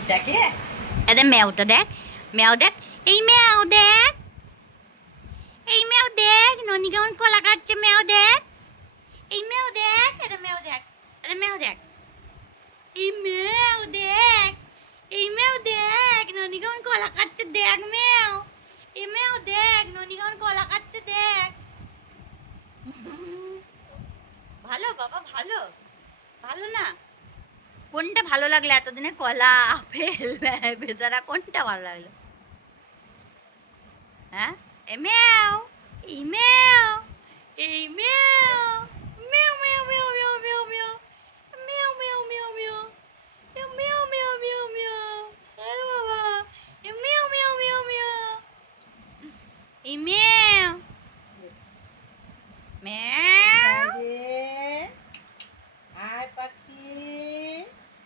এটাকে এদের ম্যাওটা দেখ, ম্যাও দেখ, এই ম্যাও দেখ, এই ম্যাও দেখ, ননি কেমন কলা খাচ্ছে, ম্যাও দেখ, এই ম্যাও দেখ, এটা ম্যাও দেখ, এটা ম্যাও দেখ, এই ম্যাও দেখ, এই ম্যাও দেখ, ননি কেমন কলা খাচ্ছে দেখ, ম্যাও, এই ম্যাও দেখ, ননি কেমন কলা খাচ্ছে দেখ। ভালো বাবা, ভালো, ভালো না? কোনটা ভালো লাগলো এতদিনে, কলা, আপেল, বেদানা, কোনটা ভালো লাগলো? হ্যাঁ, এই ম্যাও, এই ম্যাও, এই ম্যাও।